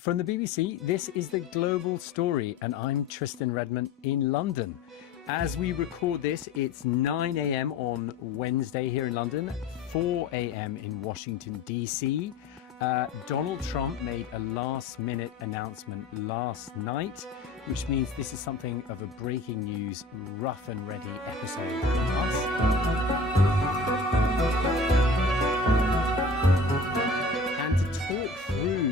From the BBC, this is The Global Story, and I'm Tristan Redmond in London. As we record this, it's 9 a.m. on Wednesday here in London, 4 a.m. in Washington, D.C. Donald Trump made a last-minute announcement last night, which means this is something of a breaking news, rough and ready episode from us.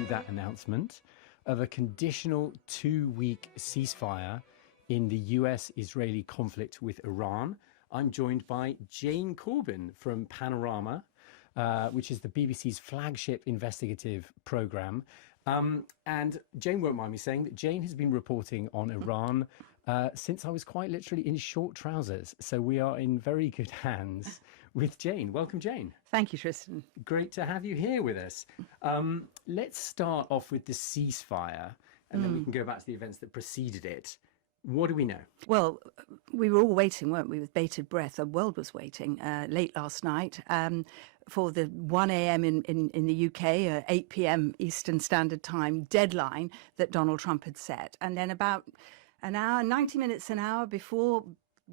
That announcement of a conditional 2-week ceasefire in the US-Israeli conflict with Iran, I'm joined by Jane Corbin from Panorama, which is the BBC's flagship investigative programme. And Jane won't mind me saying that Jane has been reporting on Iran since I was quite literally in short trousers. So we are in very good hands with Jane. Welcome, Jane. Thank you, Tristan. Great to have you here with us. Let's start off with the ceasefire, and then we can go back to the events that preceded it. What do we know? Well, we were all waiting, weren't we, with bated breath. The world was waiting late last night for the 1 a.m. in the UK, 8 p.m. Eastern Standard Time deadline that Donald Trump had set. And then about an hour, 90 minutes an hour before,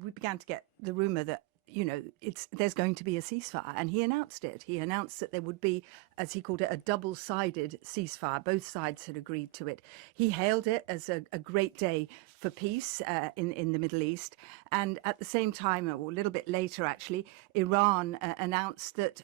we began to get the rumour that, you know, there's going to be a ceasefire. And he announced it. He announced that there would be, as he called it, a double-sided ceasefire. Both sides had agreed to it. He hailed it as a great day for peace in the Middle East. And at the same time, or a little bit later, actually, Iran announced that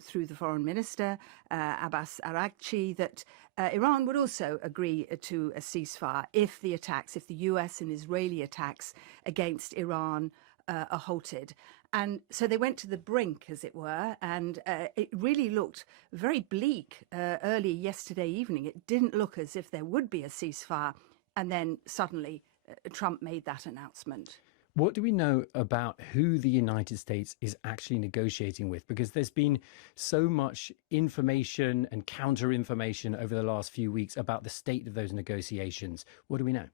through the foreign minister, Abbas Araghchi, that Iran would also agree to a ceasefire if the US and Israeli attacks against Iran are halted. And so they went to the brink, as it were, and it really looked very bleak early yesterday evening. It didn't look as if there would be a ceasefire. And then suddenly Trump made that announcement. What do we know about who the United States is actually negotiating with? Because there's been so much information and counter-information over the last few weeks about the state of those negotiations. What do we know?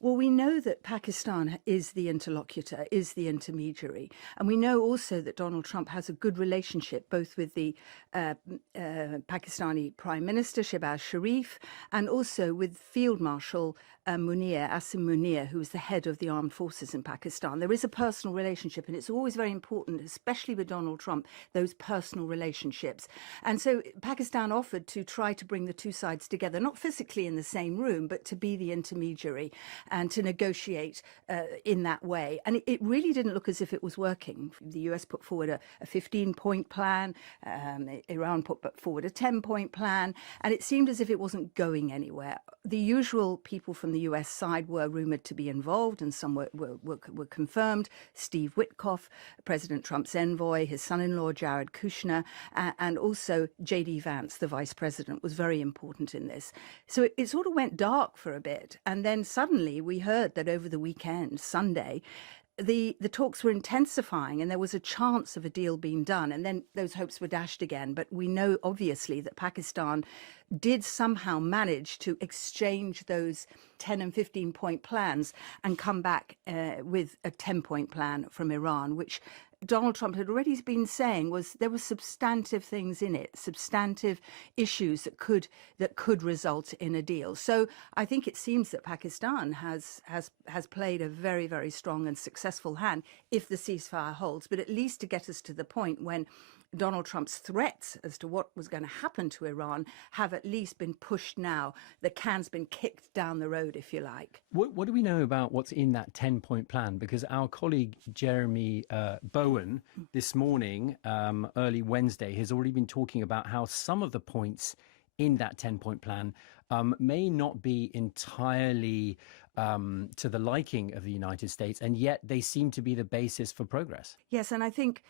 Well, we know that Pakistan is the interlocutor, is the intermediary. And we know also that Donald Trump has a good relationship both with the Pakistani Prime Minister, Shehbaz Sharif, and also with Field Marshal Asim Munir, who is the head of the armed forces in Pakistan. There is a personal relationship, and it's always very important, especially with Donald Trump, those personal relationships. And so Pakistan offered to try to bring the two sides together, not physically in the same room, but to be the intermediary and to negotiate in that way. And it really didn't look as if it was working. The US put forward a 15-point plan, Iran put forward a 10-point plan, and it seemed as if it wasn't going anywhere. The usual people from the US side were rumoured to be involved, and some were confirmed. Steve Witkoff, President Trump's envoy, his son-in-law Jared Kushner, and also J.D. Vance, the vice president, was very important in this. So it sort of went dark for a bit, and then suddenly we heard that over the weekend, Sunday, the talks were intensifying and there was a chance of a deal being done. And then those hopes were dashed again. But we know, obviously, that Pakistan did somehow manage to exchange those 10 and 15-point plans and come back with a 10-point plan from Iran, which Donald Trump had already been saying there were substantive things in it, substantive issues that could result in a deal. So I think it seems that Pakistan has played a very, very strong and successful hand if the ceasefire holds, but at least to get us to the point when Donald Trump's threats as to what was going to happen to Iran have at least been pushed now. The can's been kicked down the road, if you like. What do we know about what's in that 10-point plan? Because our colleague Jeremy Bowen this morning, early Wednesday, has already been talking about how some of the points in that 10-point plan may not be entirely to the liking of the United States, and yet they seem to be the basis for progress. Yes, and I think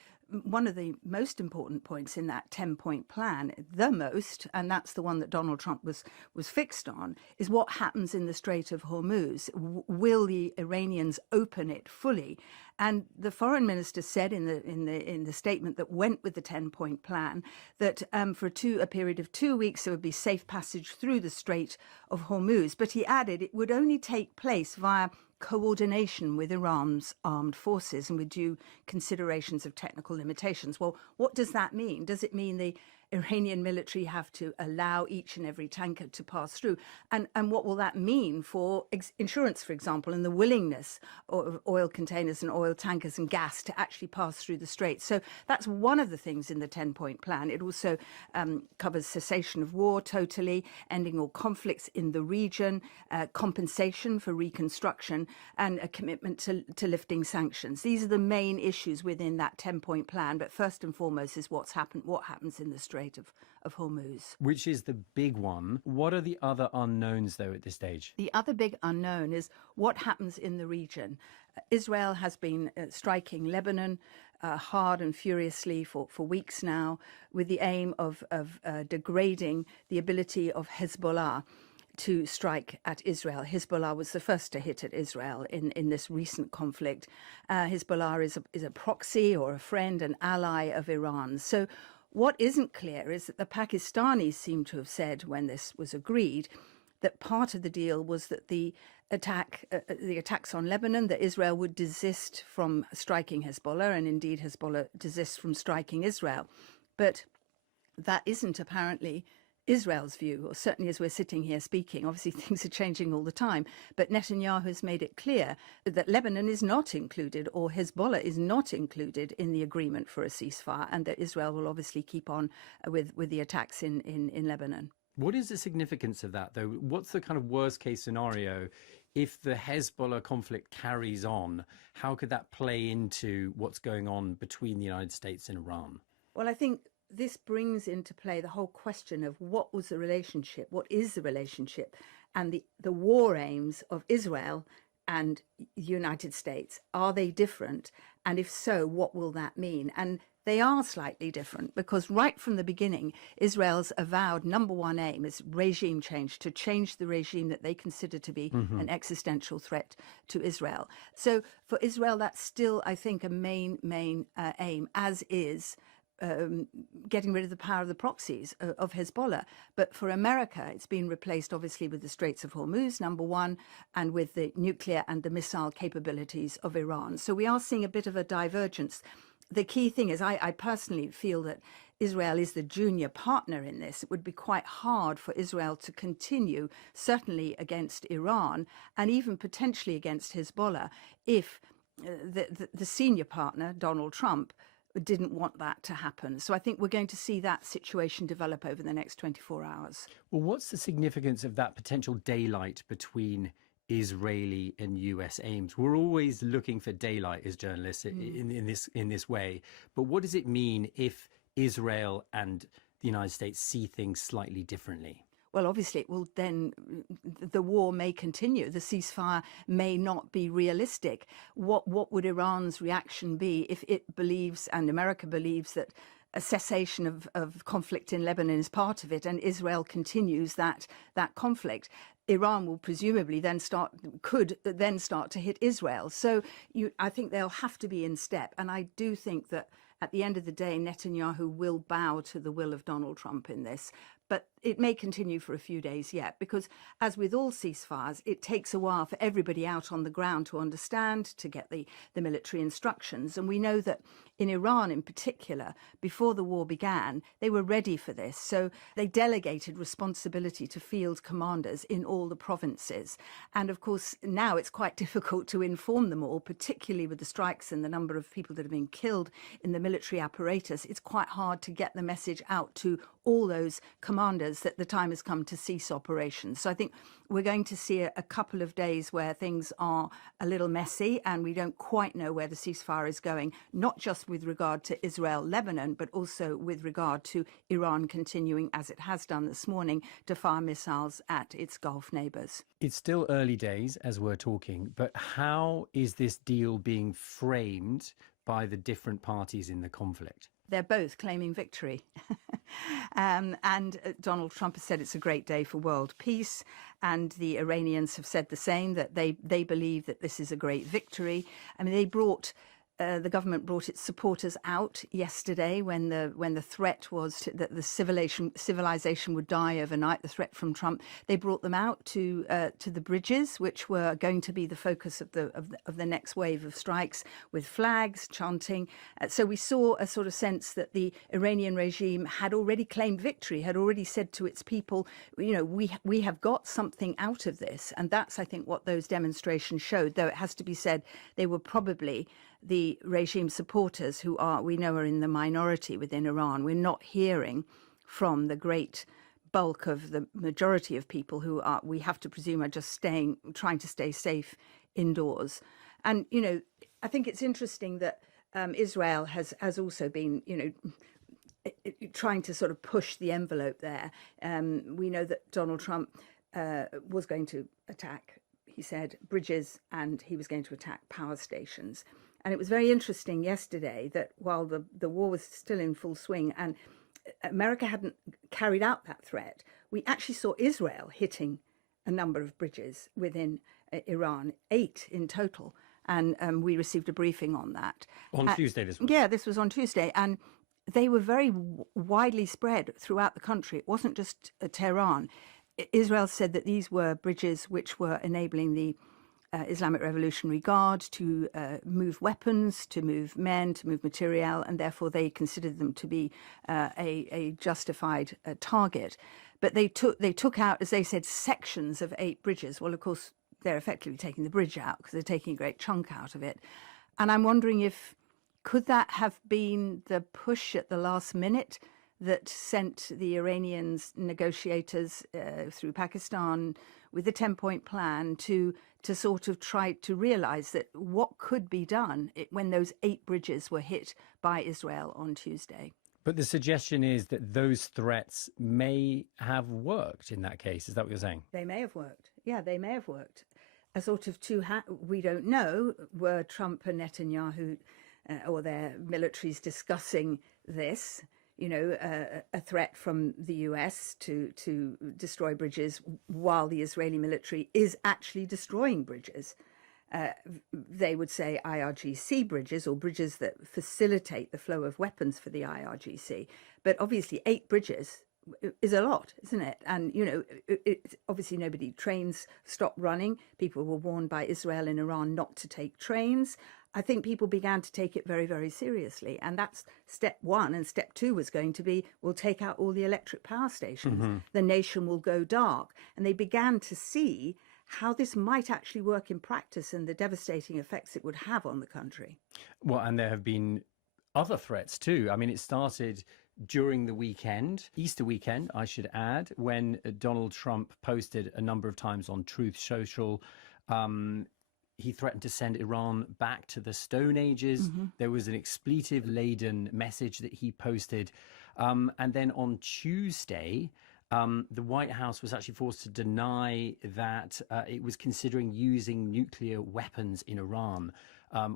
one of the most important points in that 10-point plan, the most, and that's the one that Donald Trump was fixed on, is what happens in the Strait of Hormuz. Will the Iranians open it fully? And the foreign minister said in the statement that went with the 10-point plan that for a period of 2 weeks there would be safe passage through the Strait of Hormuz. But he added it would only take place via coordination with Iran's armed forces and with due considerations of technical limitations. Well, what does that mean? Does it mean the Iranian military have to allow each and every tanker to pass through. And what will that mean for insurance, for example, and the willingness of oil containers and oil tankers and gas to actually pass through the Straits? So that's one of the things in the 10-point plan. It also covers cessation of war totally, ending all conflicts in the region, compensation for reconstruction, and a commitment to lifting sanctions. These are the main issues within that 10-point plan. But first and foremost is what happens in the Strait of Hormuz. Which is the big one. What are the other unknowns, though, at this stage? The other big unknown is what happens in the region. Israel has been striking Lebanon hard and furiously for weeks now, with the aim of degrading the ability of Hezbollah to strike at Israel. Hezbollah was the first to hit at Israel in this recent conflict. Hezbollah is a proxy or a friend, an ally of Iran. So what isn't clear is that the Pakistanis seem to have said, when this was agreed, that part of the deal was that the attacks on Lebanon, that Israel would desist from striking Hezbollah, and indeed Hezbollah desists from striking Israel. But that isn't apparently Israel's view, or certainly as we're sitting here speaking. Obviously, things are changing all the time. But Netanyahu has made it clear that Lebanon is not included, or Hezbollah is not included in the agreement for a ceasefire, and that Israel will obviously keep on with the attacks in Lebanon. What is the significance of that, though? What's the kind of worst case scenario if the Hezbollah conflict carries on? How could that play into what's going on between the United States and Iran? Well, I think this brings into play the whole question of what was the relationship, what is the relationship, and the war aims of Israel and the United States. Are they different? And if so, what will that mean? And they are slightly different, because right from the beginning, Israel's avowed number one aim is regime change, to change the regime that they consider to be an existential threat to Israel. So for Israel, that's still, I think, a main aim, as is getting rid of the power of the proxies of Hezbollah. But for America, it's been replaced, obviously, with the Straits of Hormuz, number one, and with the nuclear and the missile capabilities of Iran. So we are seeing a bit of a divergence. The key thing is, I personally feel that Israel is the junior partner in this. It would be quite hard for Israel to continue, certainly against Iran, and even potentially against Hezbollah, if the senior partner, Donald Trump, didn't want that to happen. So I think we're going to see that situation develop over the next 24 hours. Well, what's the significance of that potential daylight between Israeli and US aims? We're always looking for daylight as journalists in this way. But what does it mean if Israel and the United States see things slightly differently? Well, obviously, it will then, the war may continue. The ceasefire may not be realistic. What would Iran's reaction be if it believes, and America believes, that a cessation of conflict in Lebanon is part of it, and Israel continues that conflict? Iran will presumably could then start to hit Israel. So I think they'll have to be in step. And I do think that at the end of the day, Netanyahu will bow to the will of Donald Trump in this. But it may continue for a few days yet, because as with all ceasefires, it takes a while for everybody out on the ground to understand, to get the military instructions. And we know that in Iran in particular, before the war began, they were ready for this. So they delegated responsibility to field commanders in all the provinces. And of course, now it's quite difficult to inform them all, particularly with the strikes and the number of people that have been killed in the military apparatus. It's quite hard to get the message out to all those commanders that the time has come to cease operations. So I think we're going to see a couple of days where things are a little messy, and we don't quite know where the ceasefire is going, not just with regard to Israel-Lebanon, but also with regard to Iran continuing, as it has done this morning, to fire missiles at its Gulf neighbours. It's still early days as we're talking, but how is this deal being framed by the different parties in the conflict? They're both claiming victory. And Donald Trump has said it's a great day for world peace. And the Iranians have said the same, that they believe that this is a great victory. I mean, they brought the government brought its supporters out yesterday when the threat was that the civilization would die overnight. The threat from Trump, they brought them out to the bridges, which were going to be the focus of the next wave of strikes, with flags, chanting. So we saw a sort of sense that the Iranian regime had already claimed victory, had already said to its people, we have got something out of this, and that's, I think, what those demonstrations showed. Though it has to be said, they were probably the regime supporters who we know are in the minority within Iran. We're not hearing from the great bulk of the majority of people who we have to presume, are just trying to stay safe indoors. And, I think it's interesting that Israel has also been, trying to sort of push the envelope there. We know that Donald Trump was going to attack, he said, bridges, and he was going to attack power stations. And it was very interesting yesterday that while the war was still in full swing and America hadn't carried out that threat, we actually saw Israel hitting a number of bridges within Iran, 8 in total. And we received a briefing on that. On Tuesday, this was? Yeah, this was on Tuesday. And they were very widely spread throughout the country. It wasn't just Tehran. Israel said that these were bridges which were enabling the Islamic Revolutionary Guard to move weapons, to move men, to move material, and therefore they considered them to be a justified target. But they took out, as they said, sections of 8 bridges. Well, of course, they're effectively taking the bridge out because they're taking a great chunk out of it. And I'm wondering could that have been the push at the last minute that sent the Iranians negotiators through Pakistan with the 10-point plan to sort of try to realize that what could be done when those 8 bridges were hit by Israel on Tuesday. But the suggestion is that those threats may have worked in that case. Is that what you're saying? They may have worked. Yeah, they may have worked. A sort of we don't know, were Trump and Netanyahu or their militaries discussing this, a threat from the US to destroy bridges while the Israeli military is actually destroying bridges. They would say IRGC bridges, or bridges that facilitate the flow of weapons for the IRGC. But obviously 8 bridges is a lot, isn't it? And, obviously trains stopped running. People were warned by Israel and Iran not to take trains. I think people began to take it very, very seriously. And that's step 1. And step 2 was going to be, we'll take out all the electric power stations. Mm-hmm. The nation will go dark. And they began to see how this might actually work in practice and the devastating effects it would have on the country. Well, and there have been other threats too. I mean, it started during the weekend, Easter weekend, I should add, when Donald Trump posted a number of times on Truth Social. He threatened to send Iran back to the Stone Ages. Mm-hmm. There was an expletive-laden message that he posted. And then on Tuesday, the White House was actually forced to deny that it was considering using nuclear weapons in Iran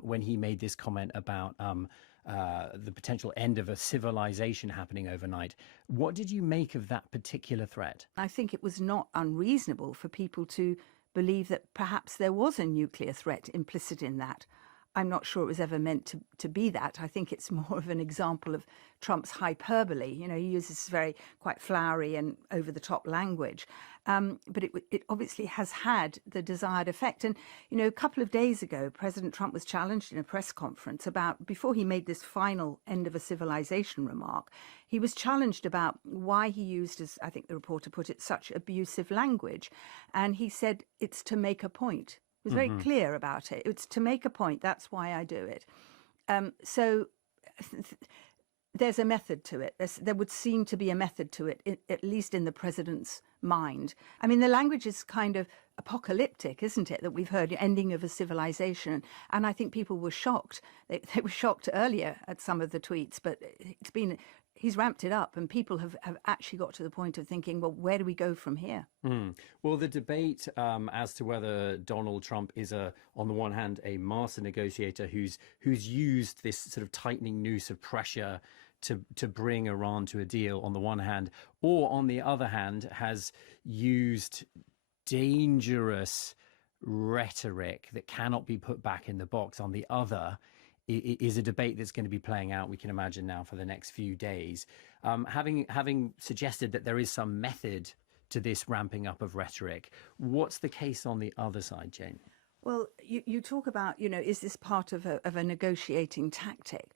when he made this comment about the potential end of a civilization happening overnight. What did you make of that particular threat? I think it was not unreasonable for people to believe that perhaps there was a nuclear threat implicit in that. I'm not sure it was ever meant to be that. I think it's more of an example of Trump's hyperbole. He uses very quite flowery and over-the-top language. But it obviously has had the desired effect. And, a couple of days ago, President Trump was challenged in a press conference before he made this final end of a civilization remark, he was challenged about why he used, as I think the reporter put it, such abusive language. And he said, it's to make a point. He was very clear about it. It's to make a point. That's why I do it. So there's a method to it. There would seem to be a method to it, at least in the president's mind. I mean, the language is kind of apocalyptic, isn't it? That we've heard, the ending of a civilization. And I think people were shocked. They were shocked earlier at some of the tweets, but he's ramped it up, and people have actually got to the point of thinking, well, where do we go from here? Well, the debate as to whether Donald Trump is, on the one hand, a master negotiator who's used this sort of tightening noose of pressure to bring Iran to a deal on the one hand, or on the other hand, has used dangerous rhetoric that cannot be put back in the box on the other, is a debate that's going to be playing out, we can imagine now, for the next few days. Having suggested that there is some method to this ramping up of rhetoric, what's the case on the other side, Jane? Well, you talk about, is this part of a negotiating tactic?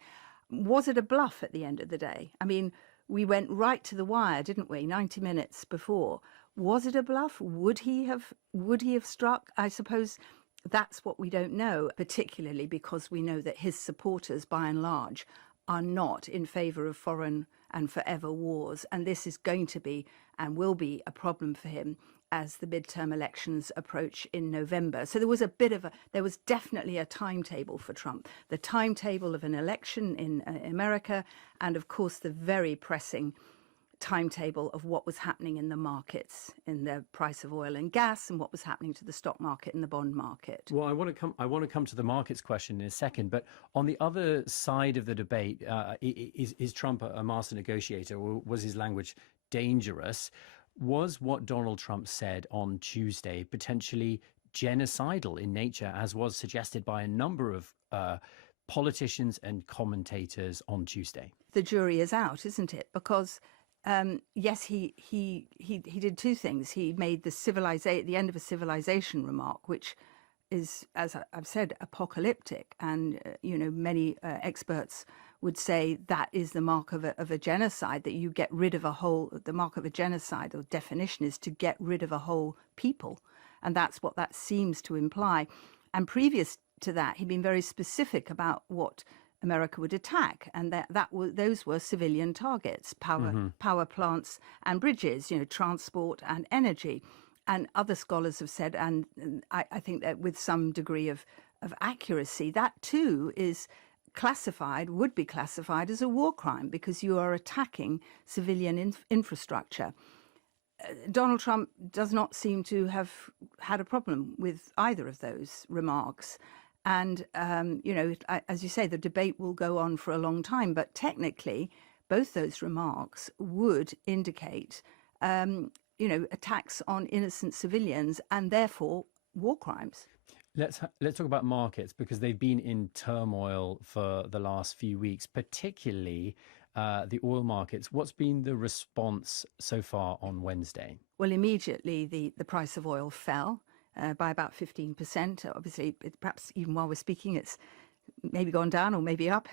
Was it a bluff at the end of the day? I mean, we went right to the wire, didn't we? 90 minutes before. Was it a bluff? Would he have struck? I suppose that's what we don't know, particularly because we know that his supporters, by and large, are not in favour of foreign and forever wars. And this is going to be and will be a problem for him as the midterm elections approach in November. So there was definitely a timetable for Trump, the timetable of an election in America, and of course the very pressing timetable of what was happening in the markets, in the price of oil and gas, and what was happening to the stock market and the bond market. Well, I want to come to the markets question in a second, but on the other side of the debate, is Trump a master negotiator, or was his language dangerous? Was what Donald Trump said on Tuesday potentially genocidal in nature, as was suggested by a number of politicians and commentators on Tuesday? The jury is out, isn't it? Because yes, he did two things. He made the end of a civilization remark, which is, as I've said, apocalyptic, and many experts would say that is the mark of a genocide, that you get rid of the mark of a genocide, or definition is to get rid of a whole people. And that's what that seems to imply. And previous to that, he'd been very specific about what America would attack, and those were civilian targets, power plants and bridges, transport and energy. And other scholars have said, and I think that with some degree of accuracy, that too would be classified as a war crime, because you are attacking civilian infrastructure. Donald Trump does not seem to have had a problem with either of those remarks. And, as you say, the debate will go on for a long time. But technically, both those remarks would indicate, attacks on innocent civilians and therefore war crimes. Let's talk about markets, because they've been in turmoil for the last few weeks, particularly the oil markets. What's been the response so far on Wednesday? Well, immediately the price of oil fell by about 15%. Obviously, perhaps even while we're speaking, it's maybe gone down or maybe up.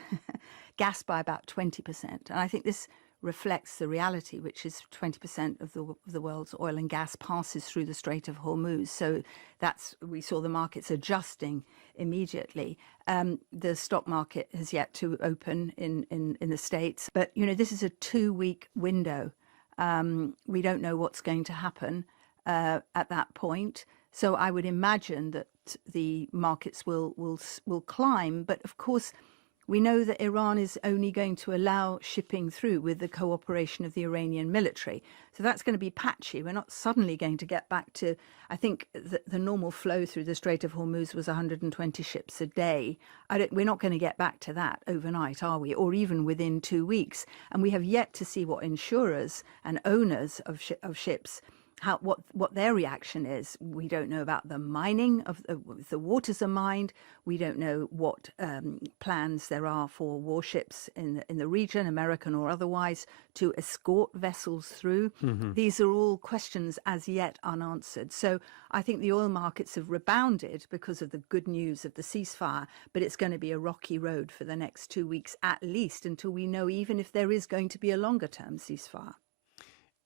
Gas by about 20%. And I think this reflects the reality, which is 20% of the world's oil and gas passes through the Strait of Hormuz. So we saw the markets adjusting immediately. The stock market has yet to open in the States. But, this is a 2-week window. We don't know what's going to happen at that point. So I would imagine that the markets will climb. But of course, we know that Iran is only going to allow shipping through with the cooperation of the Iranian military. So that's going to be patchy. We're not suddenly going to get back to, I think the normal flow through the Strait of Hormuz was 120 ships a day. We're not going to get back to that overnight, are we? Or even within 2 weeks. And we have yet to see what insurers and owners of ships, what their reaction is. We don't know about the mining of the waters are mined. We don't know what plans there are for warships in the region, American or otherwise, to escort vessels through. Mm-hmm. These are all questions as yet unanswered. So I think the oil markets have rebounded because of the good news of the ceasefire, but it's going to be a rocky road for the next 2 weeks at least, until we know even if there is going to be a longer term ceasefire.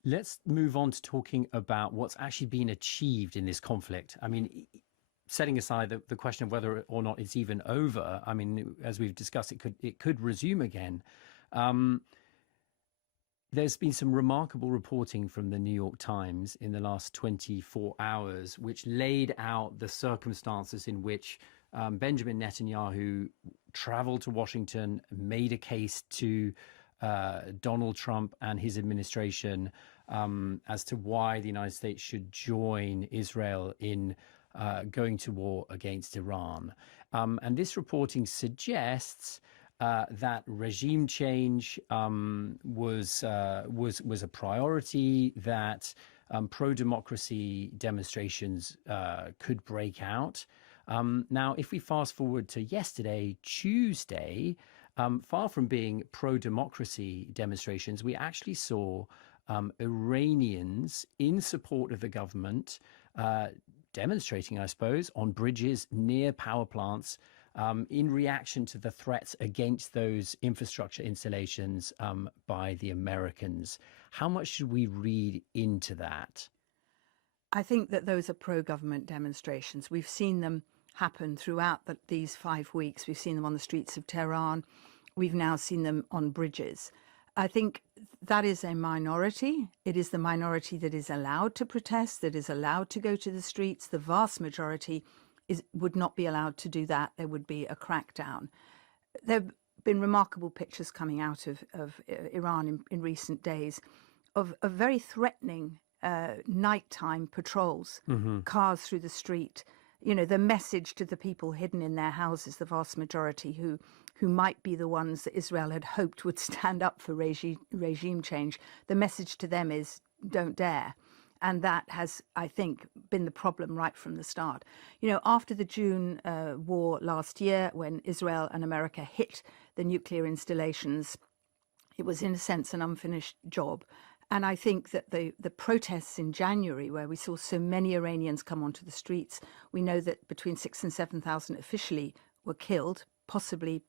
Let's move on to talking about what's actually been achieved in this conflict. I mean, setting aside the question of whether or not it's even over, I mean, as we've discussed, it could resume again. There's been some remarkable reporting from the New York Times in the last 24 hours, which laid out the circumstances in which Benjamin Netanyahu traveled to Washington, made a case to Donald Trump and his administration as to why the United States should join Israel in going to war against Iran. And this reporting suggests that regime change was a priority, that pro-democracy demonstrations could break out. Now, if we fast forward to yesterday, Tuesday, far from being pro-democracy demonstrations, we actually saw Iranians in support of the government demonstrating, I suppose, on bridges near power plants in reaction to the threats against those infrastructure installations by the Americans. How much should we read into that? I think that those are pro-government demonstrations. We've seen them happen throughout these 5 weeks. We've seen them on the streets of Tehran. We've now seen them on bridges. I think that is a minority. It is the minority that is allowed to protest, that is allowed to go to the streets. The vast majority would not be allowed to do that. There would be a crackdown. There have been remarkable pictures coming out of Iran in recent days of very threatening nighttime patrols, cars through the street. You know, the message to the people hidden in their houses, the vast majority who might be the ones that Israel had hoped would stand up for regime change. The message to them is don't dare. And that has, I think, been the problem right from the start. You know, after the June war last year, when Israel and America hit the nuclear installations, it was in a sense an unfinished job. And I think that the protests in January, where we saw so many Iranians come onto the streets, we know that between 6,000 and 7,000 officially were killed, probably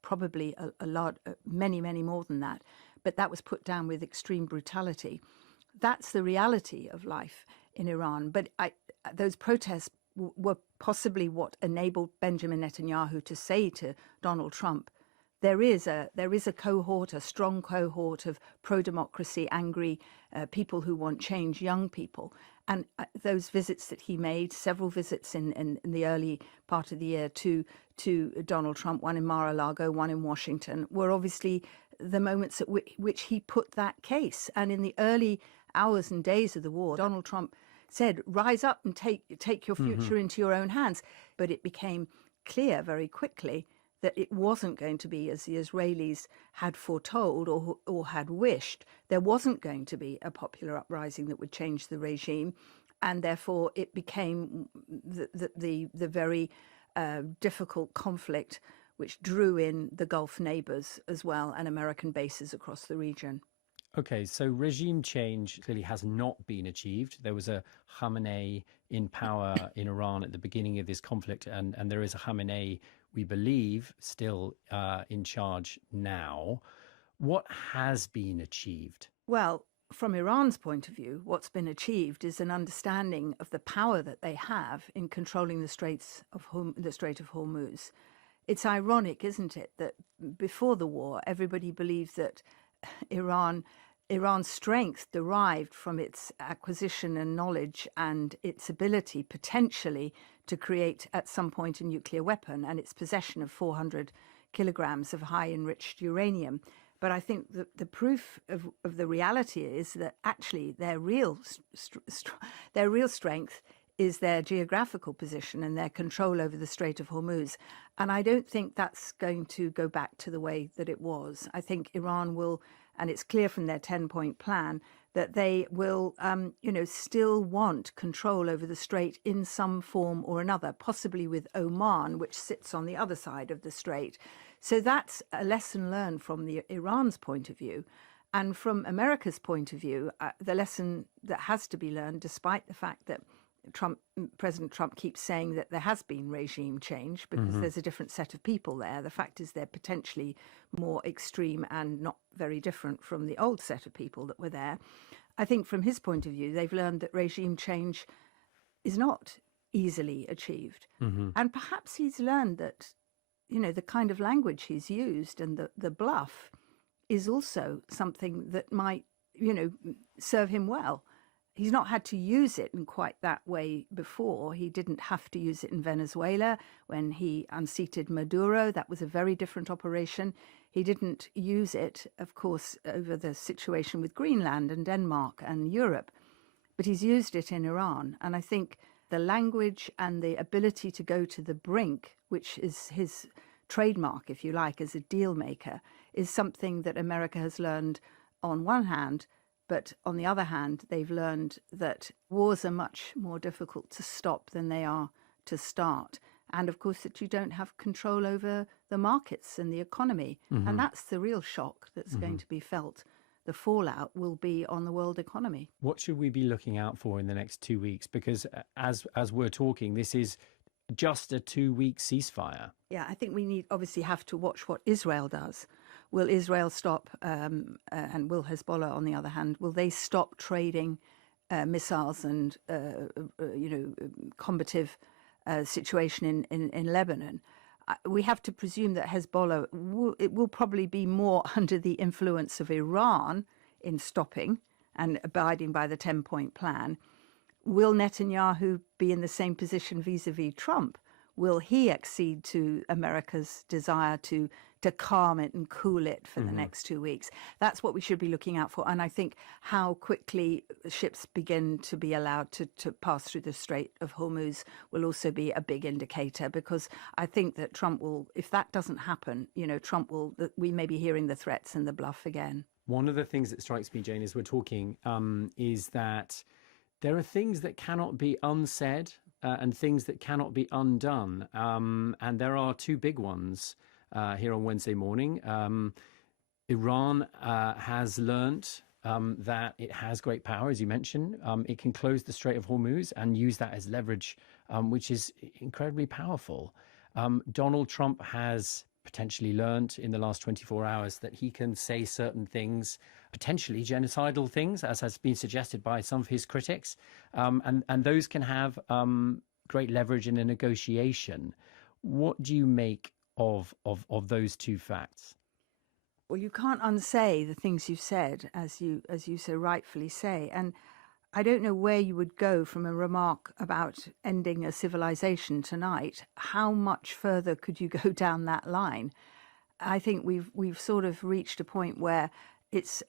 a lot, many more than that. But that was put down with extreme brutality. That's the reality of life in Iran. But those protests were possibly what enabled Benjamin Netanyahu to say to Donald Trump, there is a cohort, a strong cohort of pro-democracy, angry people who want change, young people. And those visits that he made, several visits in the early part of the year to Donald Trump, one in Mar-a-Lago, one in Washington, were obviously the moments at which he put that case. And in the early hours and days of the war, Donald Trump said, rise up and take your future into your own hands. But it became clear very quickly that it wasn't going to be as the Israelis had foretold or had wished. There wasn't going to be a popular uprising that would change the regime, and therefore it became the very difficult conflict which drew in the Gulf neighbors as well and American bases across the region. Okay, so regime change clearly has not been achieved. There was a Khamenei in power in Iran at the beginning of this conflict, and there is a Khamenei, we believe, still in charge now. What has been achieved? Well, from Iran's point of view, what's been achieved is an understanding of the power that they have in controlling the Strait of Hormuz. It's ironic, isn't it, that before the war, everybody believed that Iran's strength derived from its acquisition and knowledge and its ability potentially to create at some point a nuclear weapon and its possession of 400 kilograms of high enriched uranium. But I think the proof of the reality is that actually their real strength is their geographical position and their control over the Strait of Hormuz. And I don't think that's going to go back to the way that it was. I think Iran will, and it's clear from their 10-point plan, that they will, still want control over the strait in some form or another, possibly with Oman, which sits on the other side of the strait. So that's a lesson learned from Iran's point of view. And from America's point of view, the lesson that has to be learned, despite the fact that President Trump keeps saying that there has been regime change because there's a different set of people there. The fact is they're potentially more extreme and not very different from the old set of people that were there. I think from his point of view, they've learned that regime change is not easily achieved. And perhaps he's learned that, the kind of language he's used and the bluff is also something that might, serve him well. He's not had to use it in quite that way before. He didn't have to use it in Venezuela when he unseated Maduro. That was a very different operation. He didn't use it, of course, over the situation with Greenland and Denmark and Europe, but he's used it in Iran. And I think the language and the ability to go to the brink, which is his trademark, if you like, as a deal maker, is something that America has learned on one hand. But on the other hand, they've learned that wars are much more difficult to stop than they are to start. and of course that you don't have control over the markets and the economy. And that's the real shock that's going to be felt. The fallout will be on the world economy. What should we be looking out for in the next 2 weeks? Because as we're talking, this is just a 2-week ceasefire. Yeah, I think we obviously have to watch what Israel does. Will Israel stop, and will Hezbollah, on the other hand, will they stop trading missiles and, combative situation in Lebanon? We have to presume that Hezbollah will probably be more under the influence of Iran in stopping and abiding by the 10-point plan. Will Netanyahu be in the same position vis-a-vis Trump? Will he accede to America's desire to calm it and cool it for the next 2 weeks? That's what we should be looking out for. And I think how quickly ships begin to be allowed to pass through the Strait of Hormuz will also be a big indicator, because I think that Trump will, if that doesn't happen, we may be hearing the threats and the bluff again. One of the things that strikes me, Jane, as we're talking, is that there are things that cannot be unsaid and things that cannot be undone. And there are two big ones here on Wednesday morning. Iran has learnt that it has great power, as you mentioned. It can close the Strait of Hormuz and use that as leverage, which is incredibly powerful. Donald Trump has potentially learnt in the last 24 hours that he can say certain things, potentially genocidal things, as has been suggested by some of his critics. And those can have great leverage in a negotiation. What do you make of those two facts? Well, you can't unsay the things you've said, as you so rightfully say. And I don't know where you would go from a remark about ending a civilization tonight. How much further could you go down that line? I think we've sort of reached a point where it's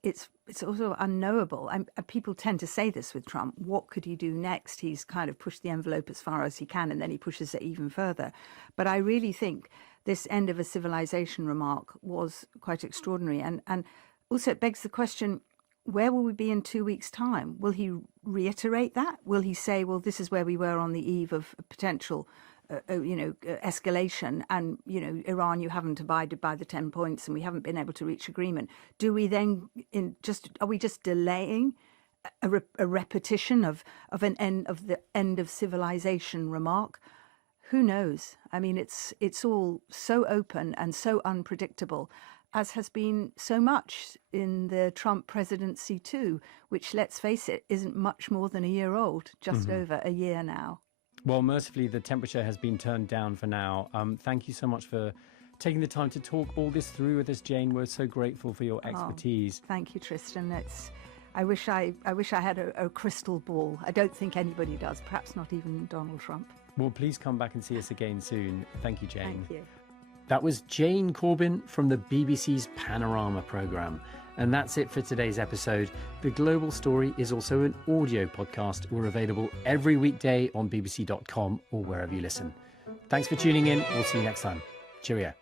also unknowable. And people tend to say this with Trump. What could he do next? He's kind of pushed the envelope as far as he can, and then he pushes it even further. But I really think this end of a civilization remark was quite extraordinary. And also it begs the question, where will we be in 2 weeks' time? Will he reiterate that? Will he say, well, this is where we were on the eve of potential escalation, and Iran, you haven't abided by the 10 points and we haven't been able to reach agreement? Do we then are we just delaying a repetition of the end of civilization remark? Who knows? I mean, it's all so open and so unpredictable, as has been so much in the Trump presidency too, which, let's face it, isn't much more than a year old, just over a year now. Well, mercifully, the temperature has been turned down for now. Thank you so much for taking the time to talk all this through with us, Jane. We're so grateful for your expertise. Thank you, Tristan. I wish I had a crystal ball. I don't think anybody does, perhaps not even Donald Trump. Well, please come back and see us again soon. Thank you, Jane. Thank you. That was Jane Corbin from the BBC's Panorama programme. And that's it for today's episode. The Global Story is also an audio podcast. We're available every weekday on bbc.com or wherever you listen. Thanks for tuning in. We'll see you next time. Cheerio.